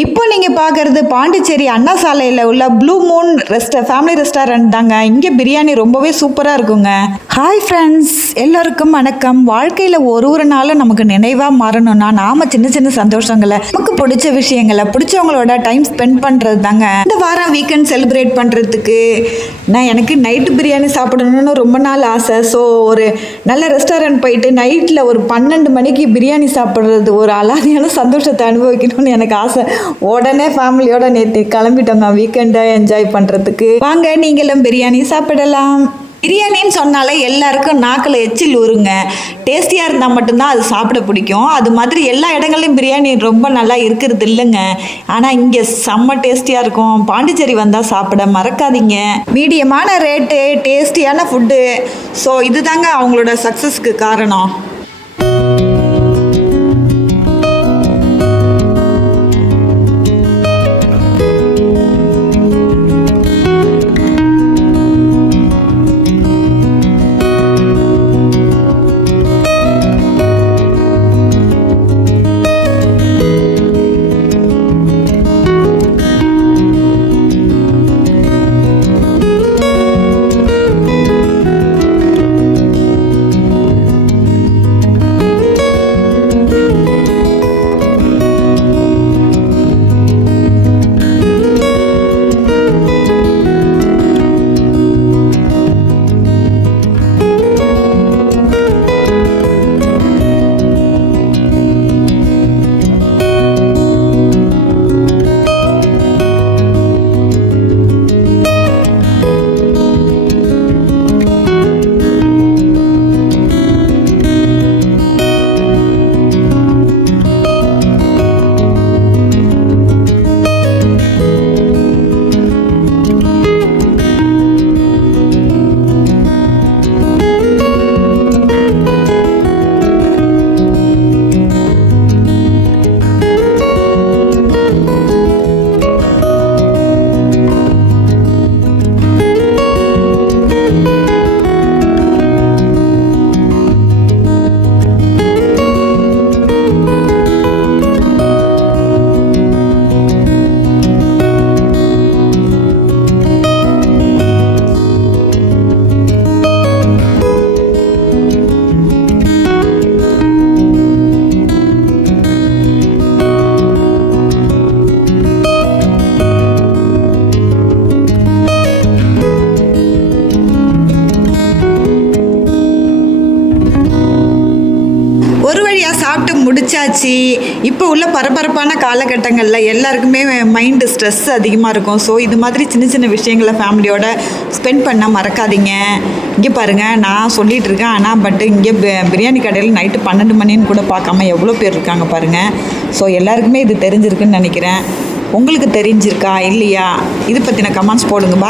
இப்போ நீங்கள் பார்க்குறது பாண்டிச்சேரி அண்ணா சாலையில் உள்ள ப்ளூ மூன் ஃபேமிலி ரெஸ்டாரண்ட் தாங்க. இங்கே பிரியாணி ரொம்பவே சூப்பராக இருக்குங்க. ஹாய் ஃப்ரெண்ட்ஸ், எல்லோருக்கும் வணக்கம். வாழ்க்கையில் ஒரு நாளும் நமக்கு நினைவாக மாறணும்னா நாம் சின்ன சின்ன சந்தோஷங்களை, நமக்கு பிடிச்ச விஷயங்களை, பிடிச்சவங்களோட டைம் ஸ்பெண்ட் பண்ணுறது தாங்க. இந்த வாரம் வீக்கெண்ட் செலிப்ரேட் பண்ணுறதுக்கு எனக்கு நைட்டு பிரியாணி சாப்பிடணும்னு ரொம்ப நாள் ஆசை. ஸோ ஒரு நல்ல ரெஸ்டாரண்ட் போயிட்டு நைட்டில் ஒரு 12 மணிக்கு பிரியாணி சாப்பிட்றது ஒரு அலாதியான சந்தோஷத்தை அனுபவிக்கணும்னு எனக்கு ஆசை. உடனே ஃபேமிலியோட நேற்று கிளம்பிட்டோங்க வீக்கெண்டை என்ஜாய் பண்ணுறதுக்கு. வாங்க நீங்களும் பிரியாணி சாப்பிடலாம். பிரியாணின்னு சொன்னாலே எல்லாருக்கும் நாக்கில் எச்சில் ஊறுங்க. டேஸ்டியாக இருந்தால் மட்டும்தான் அது சாப்பிட பிடிக்கும். அது மாதிரி எல்லா இடங்கள்லையும் பிரியாணி ரொம்ப நல்லா இருக்கிறது இல்லைங்க. ஆனால் இங்கே செம்ம டேஸ்டியாக இருக்கும். பாண்டிச்சேரி வந்தால் சாப்பிட மறக்காதீங்க. மீடியமான ரேட்டு, டேஸ்டியான ஃபுட்டு. ஸோ இதுதாங்க அவங்களோட சக்ஸஸ்க்கு காரணம். சாப்பிட்டு முடிச்சாச்சு. இப்போ உள்ள பரபரப்பான காலகட்டங்களில் எல்லாருக்குமே மைண்டு ஸ்ட்ரெஸ் அதிகமாக இருக்கும். ஸோ இது மாதிரி சின்ன சின்ன விஷயங்களை ஃபேமிலியோட ஸ்பெண்ட் பண்ண மறக்காதீங்க. இங்கே பாருங்கள், நான் சொல்லிகிட்டு இருக்கேன், ஆனால் இங்கே பிரியாணி கடையில் நைட்டு 12 மணின்னு கூட பார்க்காம எவ்வளோ பேர் இருக்காங்க பாருங்கள். ஸோ எல்லாருக்குமே இது தெரிஞ்சிருக்குன்னு நினைக்கிறேன். உங்களுக்கு தெரிஞ்சிருக்கா இல்லையா? இது பற்றின கமெண்ட்ஸ் போடுங்க. பாய்.